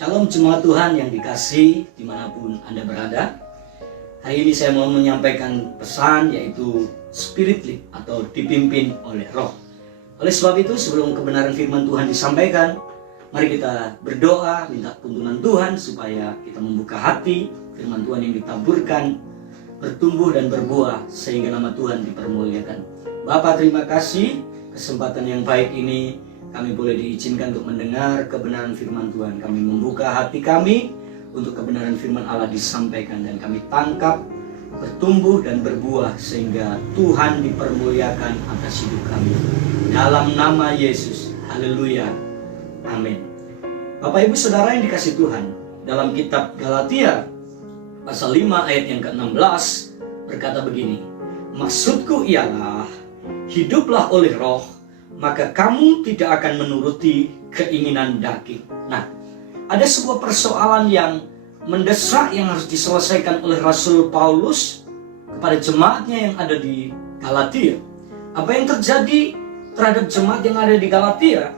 Shalom jemaat Tuhan yang dikasihi dimanapun Anda berada. Hari ini saya mau menyampaikan pesan yaitu Spirit Lead atau dipimpin oleh Roh. Oleh sebab itu sebelum kebenaran firman Tuhan disampaikan, mari kita berdoa minta tuntunan Tuhan supaya kita membuka hati firman Tuhan yang ditaburkan bertumbuh dan berbuah sehingga nama Tuhan dipermuliakan. Bapa, terima kasih kesempatan yang baik ini kami boleh diizinkan untuk mendengar kebenaran firman Tuhan. Kami membuka hati kami untuk kebenaran firman Allah disampaikan dan kami tangkap, bertumbuh dan berbuah sehingga Tuhan dipermuliakan atas hidup kami. Dalam nama Yesus, haleluya, amin. Bapak Ibu Saudara yang dikasihi Tuhan, dalam kitab Galatia pasal 5 ayat yang ke-16 berkata begini, maksudku ialah hiduplah oleh Roh, maka kamu tidak akan menuruti keinginan daging. Nah, ada sebuah persoalan yang mendesak yang harus diselesaikan oleh Rasul Paulus kepada jemaatnya yang ada di Galatia. Apa yang terjadi terhadap jemaat yang ada di Galatia?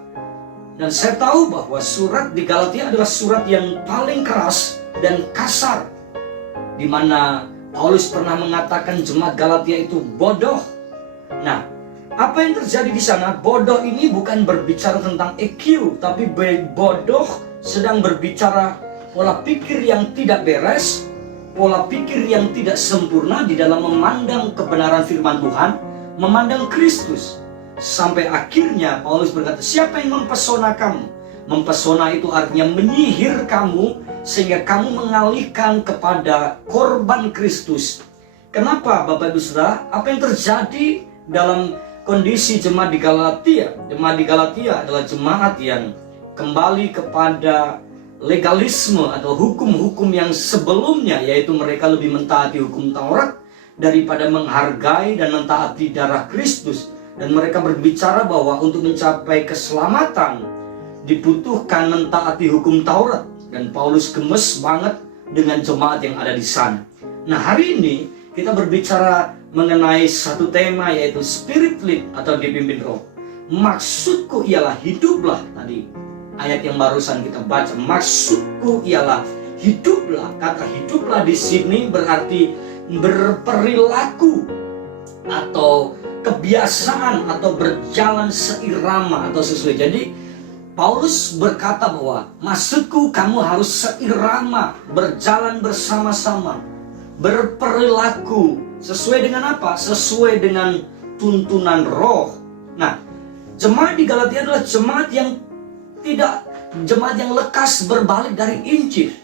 Dan saya tahu bahwa surat di Galatia adalah surat yang paling keras dan kasar, di mana Paulus pernah mengatakan jemaat Galatia itu bodoh. Nah, apa yang terjadi di sana? Bodoh ini bukan berbicara tentang EQ, tapi bodoh sedang berbicara pola pikir yang tidak beres, pola pikir yang tidak sempurna di dalam memandang kebenaran firman Tuhan, memandang Kristus. Sampai akhirnya Paulus berkata, siapa yang mempesona kamu? Mempesona itu artinya menyihir kamu sehingga kamu mengalihkan kepada korban Kristus. Kenapa Bapak Ibu Saudara? Apa yang terjadi dalam kondisi jemaat di Galatia? Jemaat di Galatia adalah jemaat yang kembali kepada legalisme atau hukum-hukum yang sebelumnya, yaitu mereka lebih mentaati hukum Taurat daripada menghargai dan mentaati darah Kristus. Dan mereka berbicara bahwa untuk mencapai keselamatan dibutuhkan mentaati hukum Taurat. Dan Paulus gemes banget dengan jemaat yang ada di sana. Nah, hari ini kita berbicara mengenai satu tema yaitu Spirit Lead atau dipimpin Roh. Maksudku ialah hiduplah, tadi ayat yang barusan kita baca, maksudku ialah hiduplah. Kata hiduplah di sini berarti berperilaku atau kebiasaan atau berjalan seirama atau sesuai. Jadi Paulus berkata bahwa maksudku kamu harus seirama, berjalan bersama-sama, berperilaku sesuai dengan apa? Sesuai dengan tuntunan Roh. Nah, jemaat di Galatia adalah jemaat yang lekas berbalik dari Injil.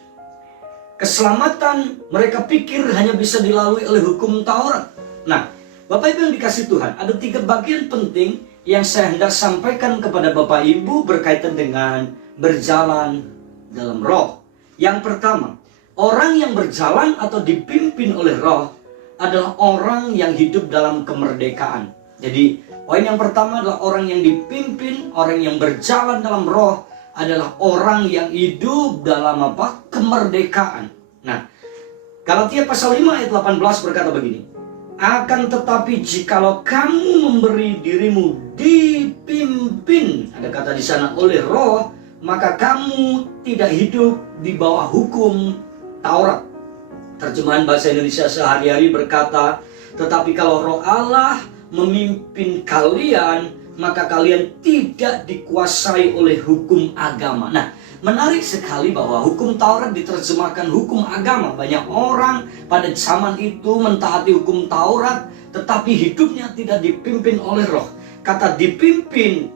Keselamatan mereka pikir hanya bisa dilalui oleh hukum Taurat. Nah, Bapak Ibu yang dikasihi Tuhan, ada 3 bagian penting yang saya hendak sampaikan kepada Bapak Ibu berkaitan dengan berjalan dalam Roh. Yang pertama, orang yang berjalan atau dipimpin oleh Roh adalah orang yang hidup dalam kemerdekaan. Jadi, poin yang pertama adalah orang yang dipimpin, orang yang berjalan dalam Roh adalah orang yang hidup dalam apa? Kemerdekaan. Nah, Galatia pasal 5 ayat 18 berkata begini, akan tetapi jikalau kamu memberi dirimu dipimpin, ada kata di sana, oleh Roh, maka kamu tidak hidup di bawah hukum Taurat. Terjemahan bahasa Indonesia sehari-hari berkata, tetapi kalau Roh Allah memimpin kalian, maka kalian tidak dikuasai oleh hukum agama. Nah, menarik sekali bahwa hukum Taurat diterjemahkan hukum agama. Banyak orang pada zaman itu mentaati hukum Taurat, tetapi hidupnya tidak dipimpin oleh Roh. Kata dipimpin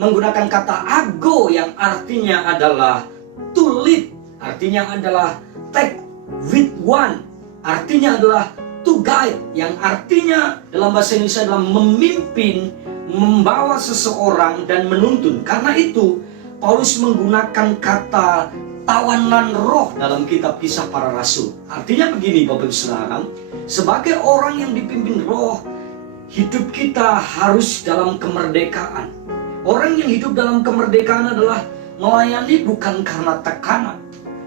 menggunakan kata ago yang artinya adalah to lead, artinya adalah take with one, artinya adalah to guide, yang artinya dalam bahasa Indonesia adalah memimpin, membawa seseorang dan menuntun. Karena itu Paulus menggunakan kata tawanan Roh dalam kitab Kisah Para Rasul. Artinya begini Bapak Ibu Saudara, sebagai orang yang dipimpin Roh, hidup kita harus dalam kemerdekaan. Orang yang hidup dalam kemerdekaan adalah melayani bukan karena tekanan,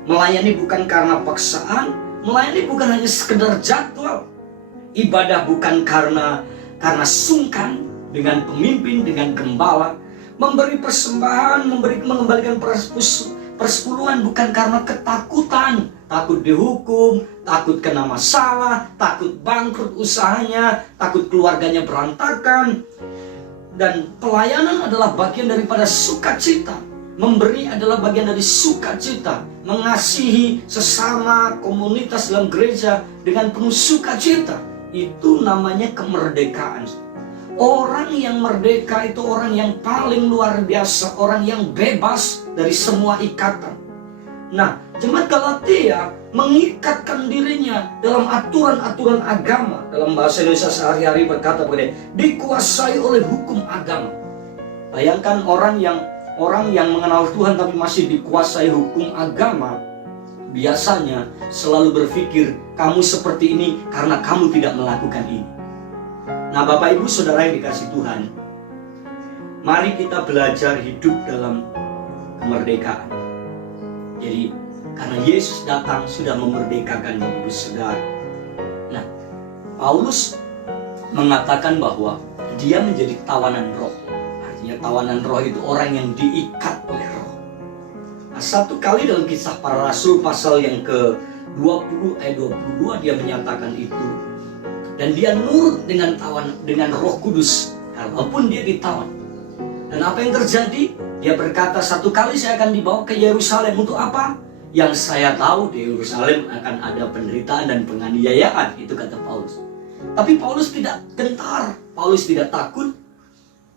melayani bukan karena paksaan, melayani bukan hanya sekedar jadwal, ibadah bukan karena sungkan dengan pemimpin, dengan gembala, memberi persembahan, mengembalikan persepuluhan bukan karena ketakutan, takut dihukum, takut kena masalah, takut bangkrut usahanya, takut keluarganya berantakan. Dan pelayanan adalah bagian daripada sukacita. Memberi adalah bagian dari sukacita. Mengasihi sesama komunitas dalam gereja dengan penuh sukacita. Itu namanya kemerdekaan. Orang yang merdeka itu orang yang paling luar biasa, orang yang bebas dari semua ikatan. Nah, jemaat Galatia mengikatkan dirinya dalam aturan-aturan agama. Dalam bahasa Indonesia sehari-hari berkata begini, dikuasai oleh hukum agama. Bayangkan orang yang mengenal Tuhan tapi masih dikuasai hukum agama, biasanya selalu berpikir kamu seperti ini karena kamu tidak melakukan ini. Nah, Bapak Ibu Saudara yang dikasih Tuhan, mari kita belajar hidup dalam kemerdekaan. Jadi karena Yesus datang sudah memerdekakan Bapak Ibu Saudara. Nah, Paulus mengatakan bahwa dia menjadi tawanan roh. Artinya tawanan roh itu orang yang diikat oleh roh. Nah, satu kali dalam Kisah Para Rasul pasal yang ke-20 ayat 22 dia menyatakan itu. Dan dia nurut dengan Roh Kudus walaupun dia ditawan. Dan apa yang terjadi? Dia berkata, satu kali saya akan dibawa ke Yerusalem. Untuk apa? Yang saya tahu di Yerusalem akan ada penderitaan dan penganiayaan. Itu kata Paulus. Tapi Paulus tidak gentar, Paulus tidak takut.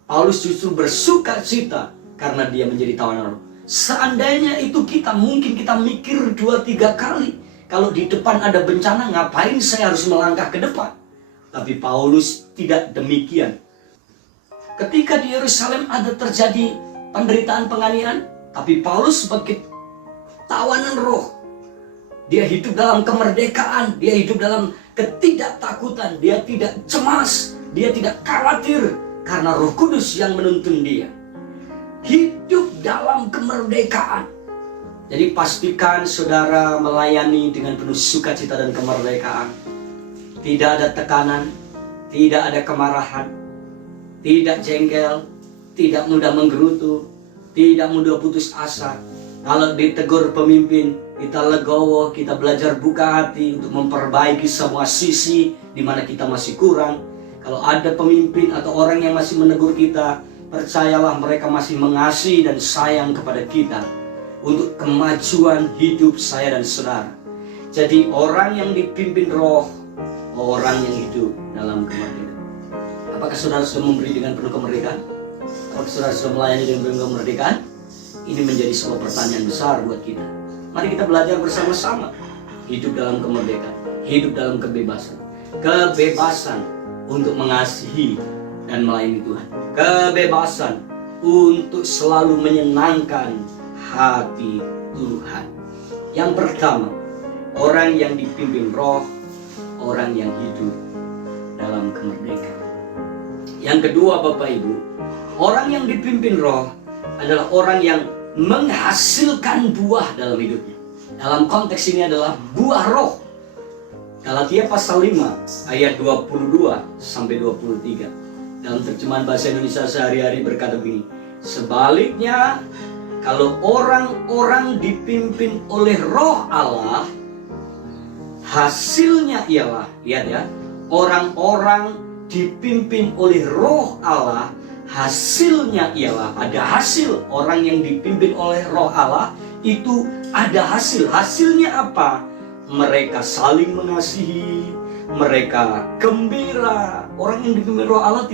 Paulus justru bersuka cita karena dia menjadi tawanan roh. Seandainya itu mungkin kita mikir 2-3 kali. Kalau di depan ada bencana, ngapain saya harus melangkah ke depan? Tapi Paulus tidak demikian. Ketika di Yerusalem ada terjadi penderitaan penganiayaan, tapi Paulus sebagai tawanan roh, dia hidup dalam kemerdekaan, dia hidup dalam ketidaktakutan, dia tidak cemas, dia tidak khawatir karena Roh Kudus yang menuntun dia. Hidup dalam kemerdekaan. Jadi pastikan saudara melayani dengan penuh sukacita dan kemerdekaan. Tidak ada tekanan, tidak ada kemarahan, tidak jengkel, tidak mudah menggerutu, tidak mudah putus asa. Kalau ditegur pemimpin, kita legowo, kita belajar buka hati untuk memperbaiki semua sisi di mana kita masih kurang. Kalau ada pemimpin atau orang yang masih menegur kita, percayalah mereka masih mengasihi dan sayang kepada kita untuk kemajuan hidup saya dan saudara. Jadi orang yang dipimpin roh, orang yang hidup dalam kemerdekaan. Apakah saudara sudah memberi dengan penuh kemerdekaan? Apakah saudara sudah melayani dengan penuh kemerdekaan? Ini menjadi sebuah pertanyaan besar buat kita. Mari kita belajar bersama-sama. Hidup dalam kemerdekaan, hidup dalam kebebasan. Kebebasan untuk mengasihi dan melayani Tuhan. Kebebasan untuk selalu menyenangkan hati Tuhan. Yang pertama, orang yang dipimpin roh, orang yang hidup dalam kemerdekaan. Yang kedua, Bapak Ibu, orang yang dipimpin roh adalah orang yang menghasilkan buah dalam hidupnya. Dalam konteks ini adalah buah roh. Galatia pasal 5 ayat 22 sampai 23. Dalam terjemahan bahasa Indonesia sehari-hari berkata begini, sebaliknya kalau orang-orang dipimpin oleh roh Allah, hasilnya ialah, lihat ya, orang-orang dipimpin oleh roh Allah, hasilnya ialah, ada hasil. Orang yang dipimpin oleh roh Allah itu ada hasil. Hasilnya apa? Mereka saling mengasihi, mereka gembira. Orang yang dipimpin roh Allah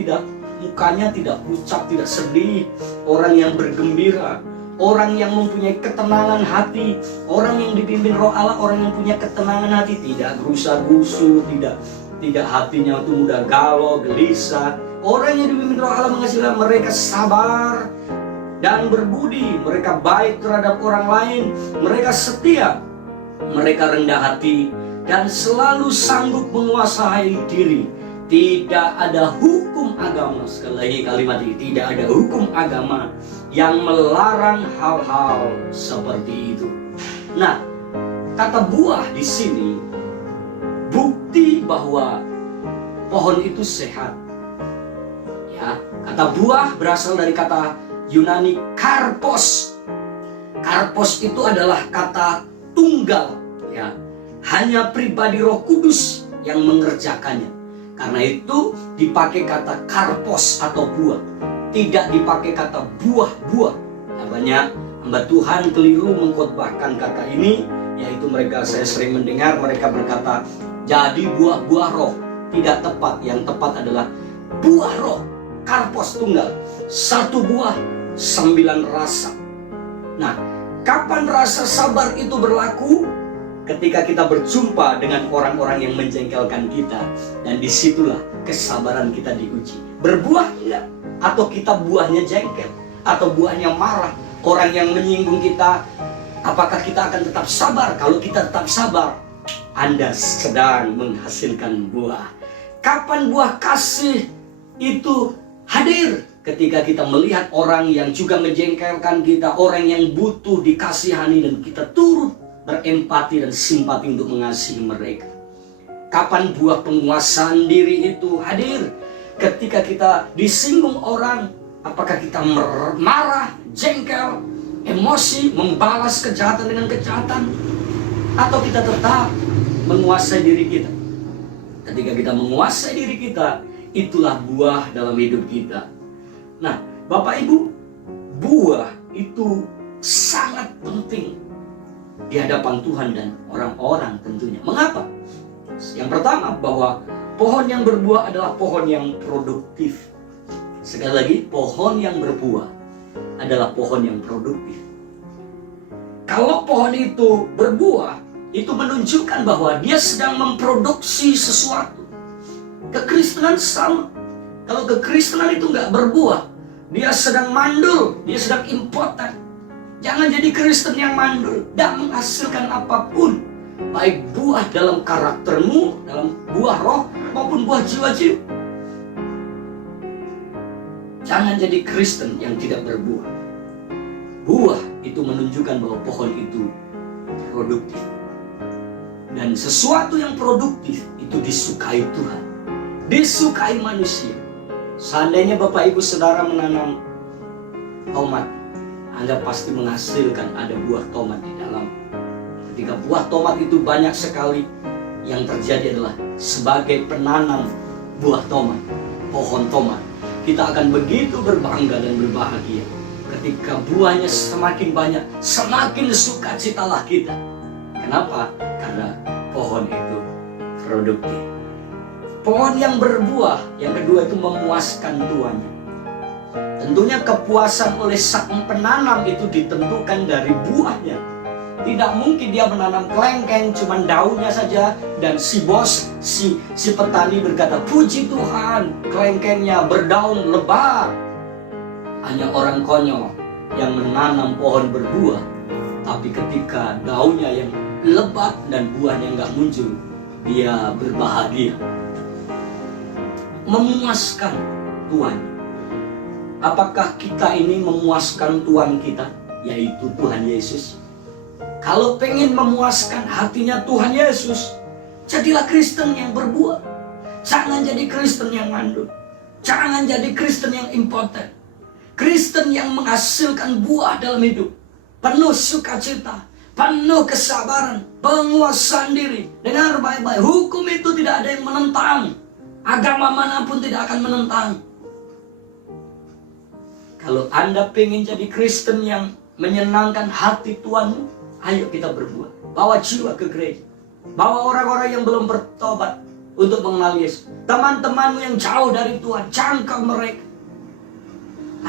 mukanya tidak pucat, tidak sedih. Orang yang bergembira, orang yang mempunyai ketenangan hati. Orang yang dipimpin roh Allah, orang yang punya ketenangan hati, tidak gerusa-gerusu, tidak hatinya itu mudah galau, gelisah. Orang yang dipimpin roh Allah mengasihi, mereka sabar dan berbudi, mereka baik terhadap orang lain, mereka setia, mereka rendah hati dan selalu sanggup menguasai diri. Tidak ada hukum agama, sekali lagi kalimat ini, tidak ada hukum agama yang melarang hal-hal seperti itu. Nah, kata buah di sini bukti bahwa pohon itu sehat. Ya, kata buah berasal dari kata Yunani karpos. Karpos itu adalah kata tunggal, ya. Hanya pribadi Roh Kudus yang mengerjakannya. Karena itu dipakai kata karpos atau buah, tidak dipakai kata buah-buah. Nah, banyak hamba Tuhan keliru mengkhotbahkan kata ini, yaitu saya sering mendengar mereka berkata, jadi buah-buah roh. Tidak tepat, yang tepat adalah buah roh, karpos tunggal. Satu buah, 9 rasa. Nah, kapan rasa sabar itu berlaku? Ketika kita berjumpa dengan orang-orang yang menjengkelkan kita. Dan disitulah kesabaran kita diuji. Berbuah enggak? Atau kita buahnya jengkel? Atau buahnya marah? Orang yang menyinggung kita, apakah kita akan tetap sabar? Kalau kita tetap sabar, Anda sedang menghasilkan buah. Kapan buah kasih itu hadir? Ketika kita melihat orang yang juga menjengkelkan kita, orang yang butuh dikasihani, dan kita turut berempati dan simpati untuk mengasihi mereka. Kapan buah penguasaan diri itu hadir? Ketika kita disinggung orang, apakah kita marah, jengkel, emosi, membalas kejahatan dengan kejahatan, atau kita tetap menguasai diri kita? Ketika kita menguasai diri kita, itulah buah dalam hidup kita. Nah, Bapak Ibu, buah itu sangat penting di hadapan Tuhan dan orang-orang tentunya. Mengapa? Yang pertama, bahwa pohon yang berbuah adalah pohon yang produktif. Sekali lagi, pohon yang berbuah adalah pohon yang produktif. Kalau pohon itu berbuah, itu menunjukkan bahwa dia sedang memproduksi sesuatu. Kekristenan sama. Kalau kekristenan itu nggak berbuah, dia sedang mandul, dia sedang impoten. Jangan jadi Kristen yang mandul, tidak menghasilkan apapun. Baik buah dalam karaktermu, dalam buah roh, maupun buah jiwa-jiwa. Jangan jadi Kristen yang tidak berbuah. Buah itu menunjukkan bahwa pohon itu produktif. Dan sesuatu yang produktif itu disukai Tuhan, disukai manusia. Seandainya Bapak Ibu Saudara menanam tomat, Anda pasti menghasilkan ada buah tomat di dalam. Ketika buah tomat itu banyak sekali, yang terjadi adalah sebagai penanam buah tomat, pohon tomat, kita akan begitu berbangga dan berbahagia. Ketika buahnya semakin banyak, semakin sukacitalah kita. Kenapa? Karena pohon itu produktif. Pohon yang berbuah, yang kedua itu memuaskan tuannya. Tentunya kepuasan oleh sang penanam itu ditentukan dari buahnya. Tidak mungkin dia menanam kelengkeng, cuman daunnya saja, dan si bos, si petani berkata, puji Tuhan, kelengkengnya berdaun lebat. Hanya orang konyol yang menanam pohon berbuah, tapi ketika daunnya yang lebat dan buahnya nggak muncul, dia berbahagia. Memuaskan Tuhan. Apakah kita ini memuaskan Tuhan kita, yaitu Tuhan Yesus? Kalau pengen memuaskan hatinya Tuhan Yesus, jadilah Kristen yang berbuah. Jangan jadi Kristen yang mandul. Jangan jadi Kristen yang impoten. Kristen yang menghasilkan buah dalam hidup, penuh sukacita, penuh kesabaran, penguasaan diri. Dengar baik-baik, hukum itu tidak ada yang menentang. Agama manapun tidak akan menentang. Kalau Anda pengen jadi Kristen yang menyenangkan hati Tuhanmu, ayo kita berbuat. Bawa jiwa ke gereja. Bawa orang-orang yang belum bertobat untuk mengenal Yesus. Teman-temanmu yang jauh dari Tuhan, jangkau mereka.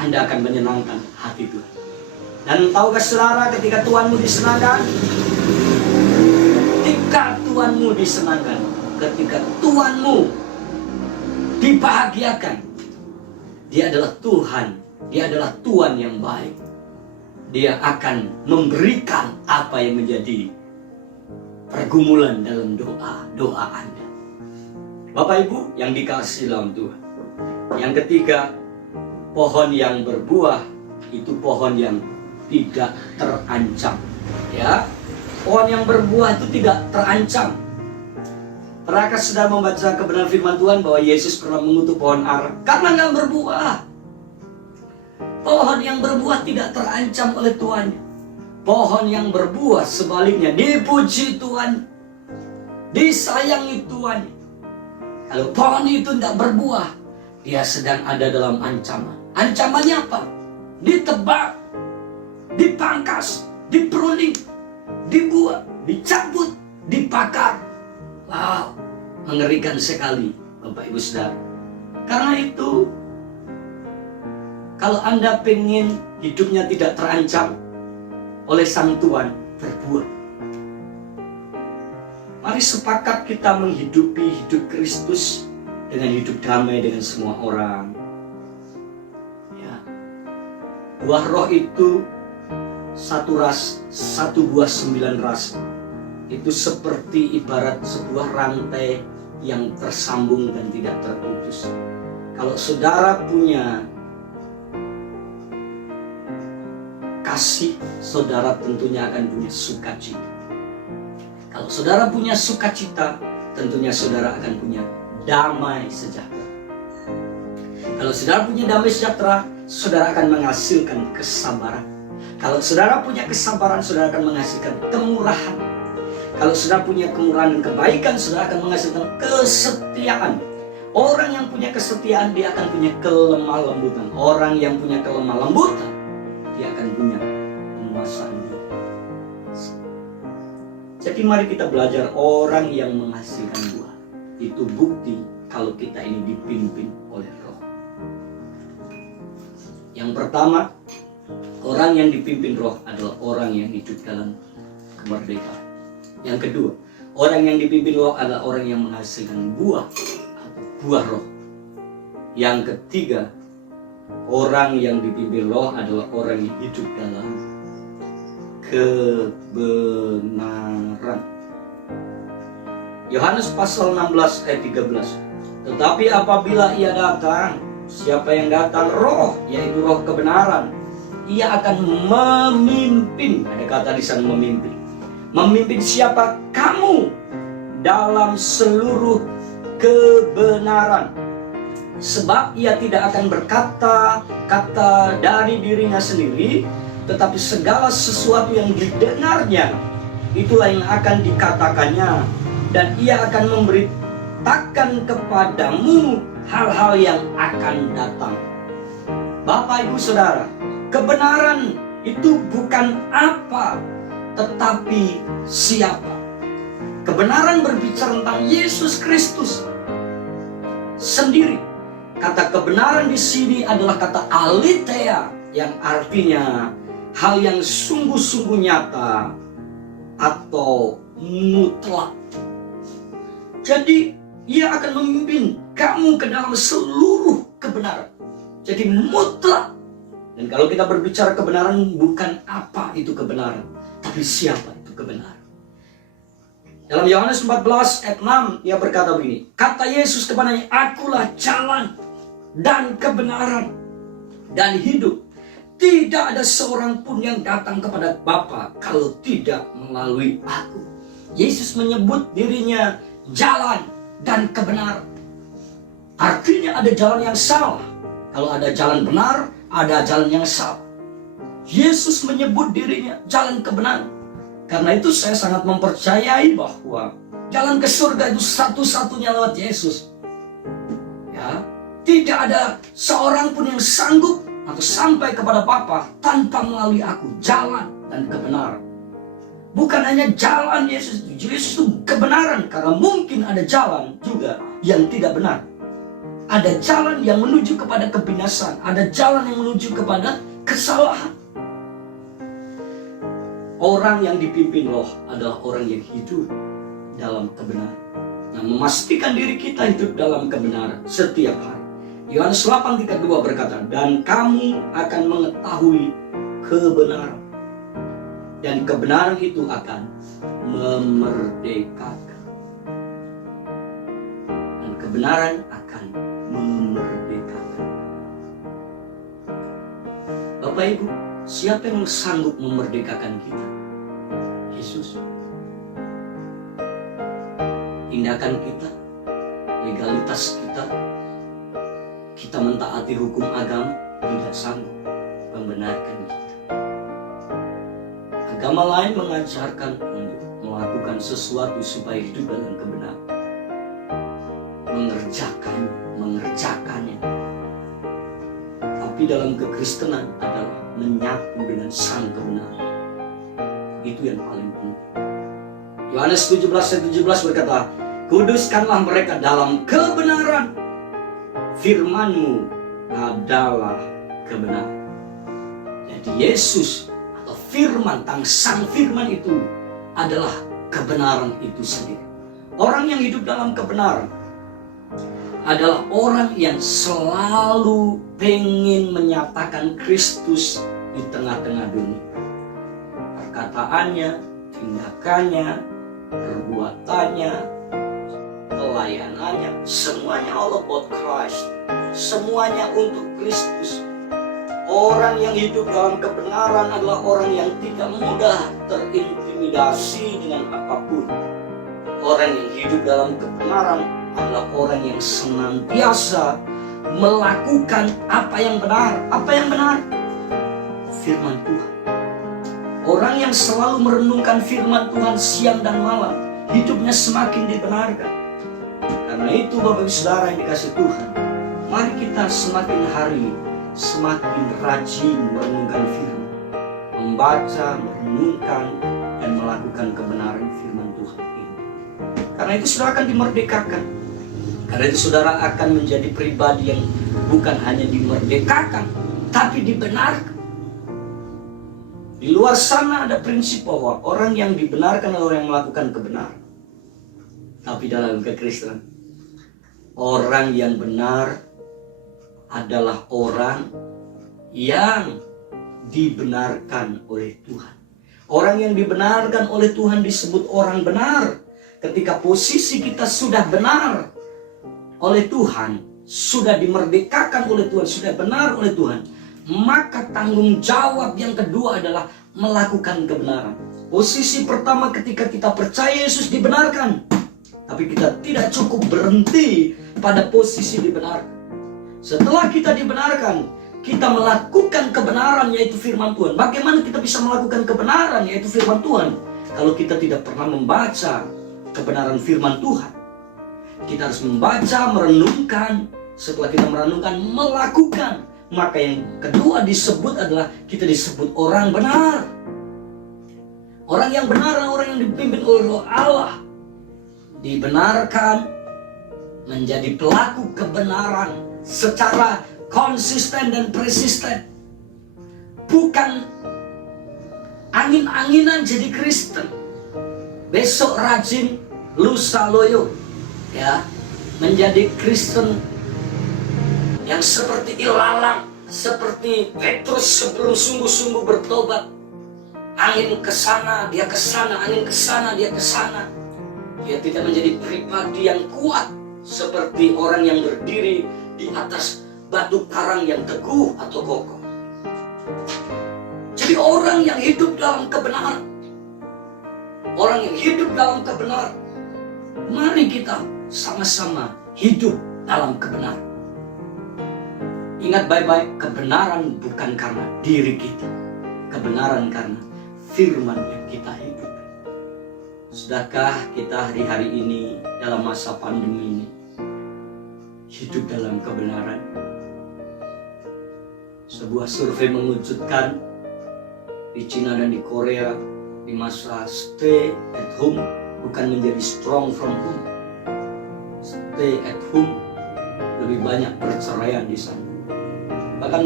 Anda akan menyenangkan hati Tuhan. Dan tahukah saudara, ketika Tuhanmu disenangkan, ketika Tuhanmu disenangkan, ketika Tuhanmu dibahagiakan, Dia adalah Tuhan, Dia adalah Tuhan yang baik. Dia akan memberikan apa yang menjadi pergumulan dalam doa Anda. Bapak Ibu yang dikasihi dalam Tuhan. Yang ketiga, pohon yang berbuah itu pohon yang tidak terancam. Ya, pohon yang berbuah itu tidak terancam. Pernahkah sudah membaca kebenaran firman Tuhan bahwa Yesus pernah mengutuk pohon ara karena nggak berbuah? Pohon yang berbuah tidak terancam oleh tuannya. pohon yang berbuah sebaliknya dipuji Tuhan, disayangi Tuhan. Kalau pohon itu tidak berbuah, dia sedang ada dalam ancaman. Ancamannya apa? Ditebak, dipangkas, diperunding, dibuat, dicabut, dibakar. Wow, mengerikan sekali Bapak Ibu Saudara. Karena itu, kalau Anda pengen hidupnya tidak terancam oleh Sang Tuhan, berbuat. Mari sepakat kita menghidupi hidup Kristus dengan hidup damai dengan semua orang. Ya. Buah roh itu satu ras, satu buah 9 ras. Itu seperti ibarat sebuah rantai yang tersambung dan tidak terputus. Kalau saudara punya kasih, saudara tentunya akan punya sukacita. Kalau saudara punya sukacita, tentunya saudara akan punya damai sejahtera. Kalau saudara punya damai sejahtera, saudara akan menghasilkan kesabaran. Kalau saudara punya kesabaran, saudara akan menghasilkan kemurahan. Kalau saudara punya kemurahan dan kebaikan, saudara akan menghasilkan kesetiaan. Orang yang punya kesetiaan, dia akan punya kelemah lembutan. Orang yang punya kelemah lembutan, dia akan punya penguasaan. Jadi mari kita belajar orang yang menghasilkan buah. Itu bukti kalau kita ini dipimpin oleh Roh. Yang pertama, orang yang dipimpin Roh adalah orang yang hidup dalam kemerdekaan. Yang kedua, orang yang dipimpin Roh adalah orang yang menghasilkan buah atau buah Roh. Yang ketiga, orang yang dipimpin Roh adalah orang yang hidup dalam kebenaran. Yohanes pasal 16 ayat 13. Tetapi apabila ia datang, siapa yang datang? Roh, yaitu Roh kebenaran. Ia akan memimpin. Ada kata di sana memimpin. Memimpin siapa? Kamu dalam seluruh kebenaran. Sebab ia tidak akan berkata-kata dari dirinya sendiri, tetapi segala sesuatu yang didengarnya, itulah yang akan dikatakannya. Dan ia akan memberitakan kepadamu hal-hal yang akan datang. Bapak, Ibu, Saudara, kebenaran itu bukan apa, tetapi siapa. Kebenaran berbicara tentang Yesus Kristus sendiri. Kata kebenaran di sini adalah kata aletheia, yang artinya hal yang sungguh-sungguh nyata atau mutlak. Jadi ia akan memimpin kamu ke dalam seluruh kebenaran. Jadi mutlak. Dan kalau kita berbicara kebenaran, bukan apa itu kebenaran, tapi siapa itu kebenaran. Dalam Yohanes 14 ayat 6, ia berkata begini, kata Yesus kepadanya, akulah jalan dan kebenaran dan hidup. Tidak ada seorang pun yang datang kepada Bapa kalau tidak melalui aku. Yesus menyebut dirinya jalan dan kebenaran. Artinya ada jalan yang salah. Kalau ada jalan benar, ada jalan yang salah. Yesus menyebut dirinya jalan kebenaran. Karena itu saya sangat mempercayai bahwa jalan ke surga itu satu-satunya lewat Yesus. Ya, tidak ada seorang pun yang sanggup atau sampai kepada Bapa tanpa melalui aku, jalan dan kebenaran. Bukan hanya jalan Yesus itu kebenaran, karena mungkin ada jalan juga yang tidak benar. Ada jalan yang menuju kepada kebinasaan, ada jalan yang menuju kepada kesalahan. Orang yang dipimpin Roh adalah orang yang hidup dalam kebenaran. Nah, memastikan diri kita hidup dalam kebenaran setiap hari. Yohanes 8:32 berkata, dan kamu akan mengetahui kebenaran, dan kebenaran itu akan memerdekakan. Dan kebenaran akan memerdekakan. Bapak Ibu, siapa yang sanggup memerdekakan kita? Yesus. Tindakan kita, legalitas kita mentaati hukum agama tidak sanggup membenarkan kita. Agama lain mengajarkan untuk melakukan sesuatu supaya hidup dalam kebenaran. Mengerjakannya. Tapi dalam kekristenan adalah menyatu dengan sang kebenaran. Itu yang paling penting. Yohanes 17:17 berkata, kuduskanlah mereka dalam kebenaran. Firman-Mu adalah kebenaran. Jadi Yesus atau firman, sang firman itu adalah kebenaran itu sendiri. Orang yang hidup dalam kebenaran adalah orang yang selalu pengen menyatakan Kristus di tengah-tengah dunia. Perkataannya, tindakannya, perbuatannya, pelayanannya, semuanya all about Christ. Semuanya untuk Kristus. Orang yang hidup dalam kebenaran adalah orang yang tidak mudah terintimidasi dengan apapun. Orang yang hidup dalam kebenaran adalah orang yang senantiasa melakukan apa yang benar. Apa yang benar? Firman Tuhan. Orang yang selalu merenungkan firman Tuhan siang dan malam, hidupnya semakin dibenarkan. Karena itu Bapak Ibu Saudara yang dikasih Tuhan, mari kita semakin hari semakin rajin merenungkan firman, membaca, merenungkan, dan melakukan kebenaran firman Tuhan ini. Karena itu saudara akan dimerdekakan. Karena itu saudara akan menjadi pribadi yang bukan hanya dimerdekakan, tapi dibenarkan. Di luar sana ada prinsip bahwa orang yang dibenarkan adalah orang yang melakukan kebenaran. Tapi dalam kekristenan, orang yang benar adalah orang yang dibenarkan oleh Tuhan. Orang yang dibenarkan oleh Tuhan disebut orang benar. Ketika posisi kita sudah benar oleh Tuhan, sudah dimerdekakan oleh Tuhan, sudah benar oleh Tuhan, maka tanggung jawab yang kedua adalah melakukan kebenaran. Posisi pertama ketika kita percaya Yesus dibenarkan, tapi kita tidak cukup berhenti pada posisi dibenarkan. Setelah kita dibenarkan, kita melakukan kebenaran, yaitu firman Tuhan. Bagaimana kita bisa melakukan kebenaran, yaitu firman Tuhan, kalau kita tidak pernah membaca kebenaran firman Tuhan? Kita harus membaca, merenungkan. Setelah kita merenungkan, melakukan. Maka yang kedua disebut adalah kita disebut orang benar. Orang yang benar adalah orang yang dipimpin oleh Roh Allah, dibenarkan menjadi pelaku kebenaran secara konsisten dan persisten. Bukan angin-anginan jadi Kristen, besok rajin, lusa loyo, ya, menjadi Kristen yang seperti ilalang, seperti Petrus sebelum sungguh-sungguh bertobat. Angin ke sana, dia ke sana, angin ke sana, dia ke sana. Dia tidak menjadi pribadi yang kuat seperti orang yang berdiri di atas batu karang yang teguh atau kokoh. Jadi orang yang hidup dalam kebenaran, orang yang hidup dalam kebenaran, mari kita sama-sama hidup dalam kebenaran. Ingat baik-baik, kebenaran bukan karena diri kita, kebenaran karena firman yang kita hidup. Sudahkah kita hari-hari ini dalam masa pandemi ini hidup dalam kebenaran? Sebuah survei mengejutkan di Cina dan di Korea, di masa stay at home bukan menjadi strong from home. Stay at home, lebih banyak perceraian di sana. Bahkan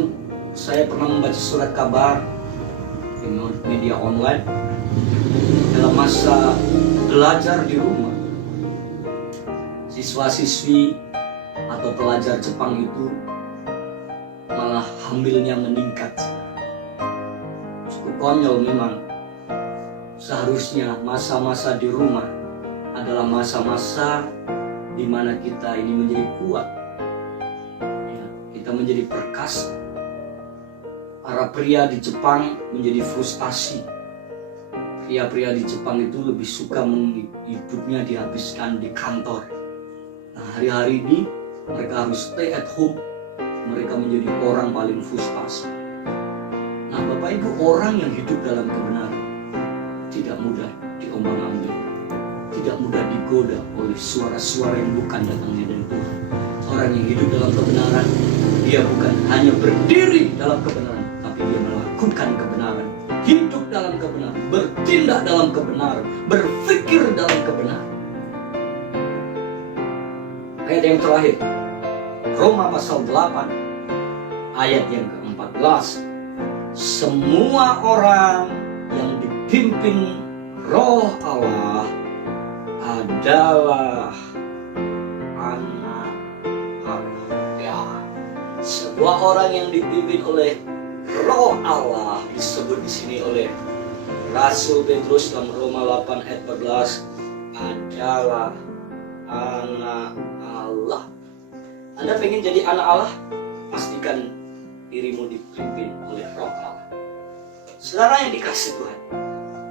saya pernah membaca surat kabar di media online dalam masa belajar di rumah, siswa-siswi atau pelajar Jepang itu malah hamilnya meningkat. Cukup konyol memang. Seharusnya masa-masa di rumah adalah masa-masa di mana kita ini menjadi kuat, ya, kita menjadi perkasa. Para pria di Jepang menjadi frustasi. Pria-pria di Jepang itu lebih suka hidupnya dihabiskan di kantor. Nah, hari-hari ini mereka harus stay at home. Mereka menjadi orang paling frustasi. Nah, Bapak Ibu, orang yang hidup dalam kebenaran mudah diombang-ambing, tidak mudah digoda oleh suara-suara yang bukan datangnya dari Tuhan. Orang yang hidup dalam kebenaran, dia bukan hanya berdiri dalam kebenaran, tapi dia melakukan kebenaran, hidup dalam kebenaran, bertindak dalam kebenaran, berpikir dalam kebenaran. Ayat yang terakhir, Roma pasal 8 ayat yang ke-14. Semua orang yang dipimpin Roh Allah adalah anak Allah. Ya, sebuah orang yang dipimpin oleh Roh Allah disebut di sini oleh Rasul Petrus dalam Roma 8 ayat 14 adalah anak Allah. Anda pengen jadi anak Allah? Pastikan dirimu dipimpin oleh Roh Allah. Saudara yang dikasih Tuhan,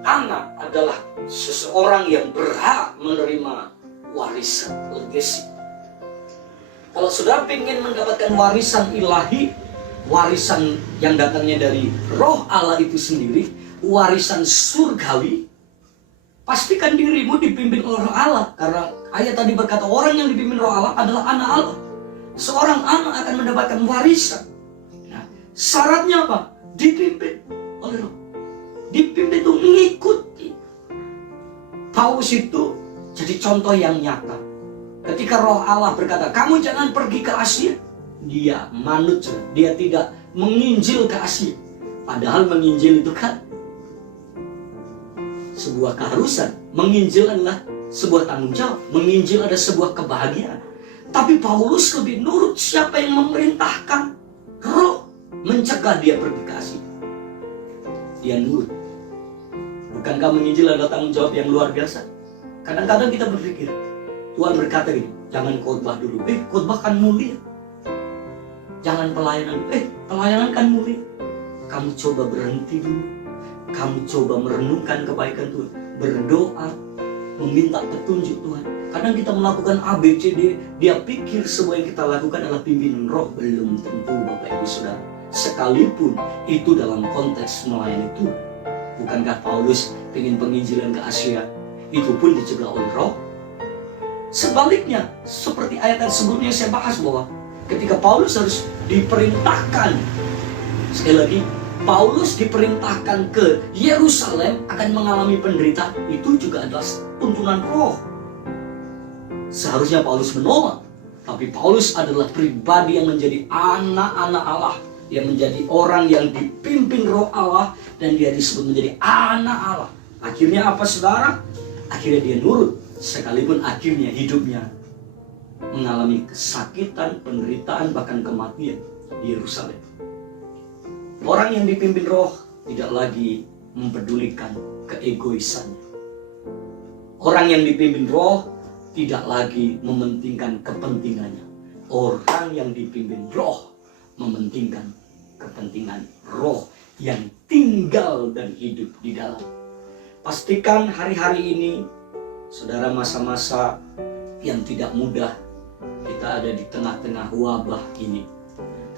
anak adalah seseorang yang berhak menerima warisan legasi. Kalau saudara ingin mendapatkan warisan ilahi, warisan yang datangnya dari Roh Allah itu sendiri, warisan surgawi, pastikan dirimu dipimpin oleh Roh Allah. Karena ayat tadi berkata orang yang dipimpin Roh Allah adalah anak Allah. Seorang anak akan mendapatkan warisan. Nah, syaratnya apa? Dipimpin oleh Roh. Dipimpin itu mengikuti. Paulus itu jadi contoh yang nyata. Ketika Roh Allah berkata, kamu jangan pergi ke Asia, dia manut, dia tidak menginjil ke Asia. Padahal menginjil itu kan sebuah keharusan. Menginjil adalah sebuah tanggung jawab. Menginjil adalah sebuah kebahagiaan. Tapi Paulus lebih nurut siapa yang memerintahkan. Roh mencegah dia pergi ke Asia. Dia nurut. Bukankah menginjil adalah tanggung jawab yang luar biasa? Kadang-kadang kita berpikir, Tuhan berkata gini, jangan khotbah dulu. Khotbah kan mulia. Jangan pelayanan. Pelayanan kan mulia. Kamu coba berhenti dulu. Kamu coba merenungkan kebaikan Tuhan. Berdoa, meminta petunjuk Tuhan. Kadang kita melakukan ABCD, dia pikir semua yang kita lakukan adalah pimpinan Roh. Belum tentu Bapak Ibu Saudara. Sekalipun itu dalam konteks melayani Tuhan. Bukankah Paulus ingin penginjilan ke Asia, itu pun dicegah oleh Roh? Sebaliknya, seperti ayat yang sebelumnya saya bahas bahwa ketika Paulus harus diperintahkan, sekali lagi, Paulus diperintahkan ke Yerusalem akan mengalami penderitaan, itu juga adalah tuntunan Roh. Seharusnya Paulus menolak, tapi Paulus adalah pribadi yang menjadi anak-anak Allah, yang menjadi orang yang dipimpin Roh Allah, dan dia disebut menjadi anak Allah. Akhirnya apa saudara? Akhirnya dia nurut, sekalipun akhirnya hidupnya mengalami kesakitan, penderitaan, bahkan kematian di Yerusalem. Orang yang dipimpin Roh tidak lagi mempedulikan keegoisannya. Orang yang dipimpin Roh tidak lagi mementingkan kepentingannya. Orang yang dipimpin Roh mementingkan kepentingan Roh yang tinggal dan hidup di dalam. Pastikan hari-hari ini, saudara, masa-masa yang tidak mudah, kita ada di tengah-tengah wabah ini.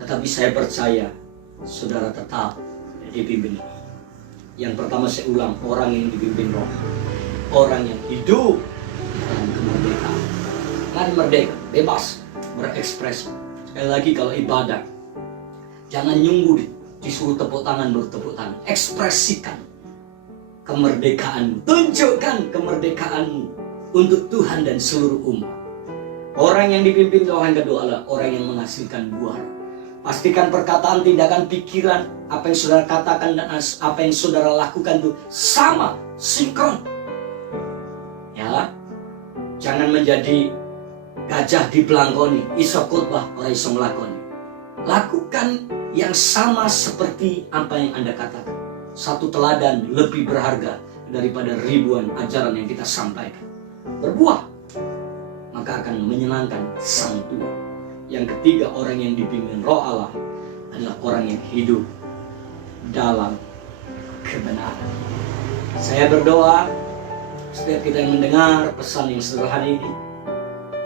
Tetapi saya percaya, saudara tetap dipimpin Roh. Yang pertama saya ulang, orang yang dipimpin Roh, orang yang hidup dalam kemerdekaan. Mari merdeka, bebas, berekspresi. Sekali lagi kalau ibadah, jangan nyunggu disuruh tepuk tangan baru tepuk tangan. Ekspresikan kemerdekaanmu, tunjukkan kemerdekaanmu untuk Tuhan dan seluruh umat. Orang yang dipimpin Roh yang kedua adalah orang yang menghasilkan buah. Pastikan perkataan, tindakan, pikiran, apa yang saudara katakan dan apa yang saudara lakukan itu sama, sinkron. Ya, jangan menjadi gajah di belangkoni, iso khotbah ora iso nglakoni. Lakukan yang sama seperti apa yang Anda katakan. Satu teladan lebih berharga daripada ribuan ajaran yang kita sampaikan. Berbuah, maka akan menyenangkan Sang Tuhan. Yang ketiga, orang yang dipimpin Roh Allah adalah orang yang hidup dalam kebenaran. Saya berdoa, setiap kita yang mendengar pesan yang sederhana ini,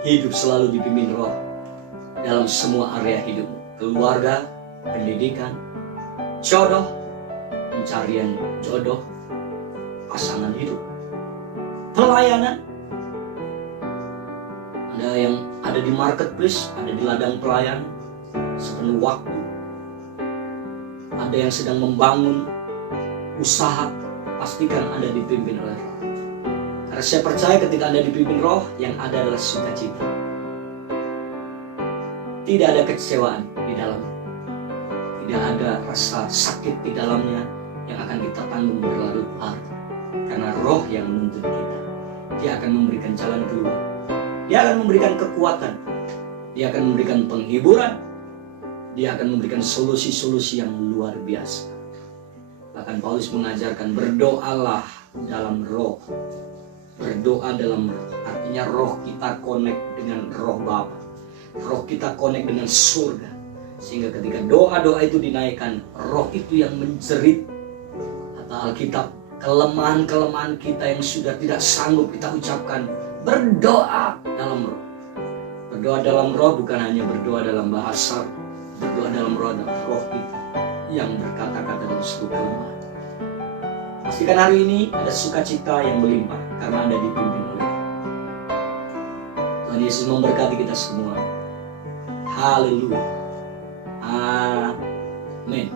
hidup selalu dipimpin Roh dalam semua area hidupmu. Keluarga, pendidikan, jodoh, pencarian jodoh, pasangan hidup. Pelayanan. Ada yang ada di marketplace, ada di ladang pelayan sepenuh waktu. Ada yang sedang membangun usaha, pastikan Anda dipimpin oleh Roh. Karena saya percaya ketika Anda dipimpin Roh, yang ada adalah sukacita. Tidak ada kekecewaan di dalamnya. Tidak ada rasa sakit di dalamnya yang akan kita tanggung berlarut-larut. Karena Roh yang menuntun kita. Dia akan memberikan jalan keluar. Dia akan memberikan kekuatan. Dia akan memberikan penghiburan. Dia akan memberikan solusi-solusi yang luar biasa. Bahkan Paulus mengajarkan berdoalah dalam Roh. Berdoa dalam Roh. Artinya Roh kita connect dengan Roh Bapa. Roh kita connect dengan surga. Sehingga ketika doa-doa itu dinaikkan, Roh itu yang menjerit. Kata Alkitab, kelemahan-kelemahan kita yang sudah tidak sanggup kita ucapkan, berdoa dalam Roh. Berdoa dalam Roh bukan hanya berdoa dalam bahasa. Berdoa dalam Roh adalah Roh kita yang berkata-kata dalam seluruh kelemahan. Pastikan hari ini ada sukacita yang melimpah karena Anda dipimpin oleh Roh. Tuhan Yesus memberkati kita semua. Haleluya. Amin.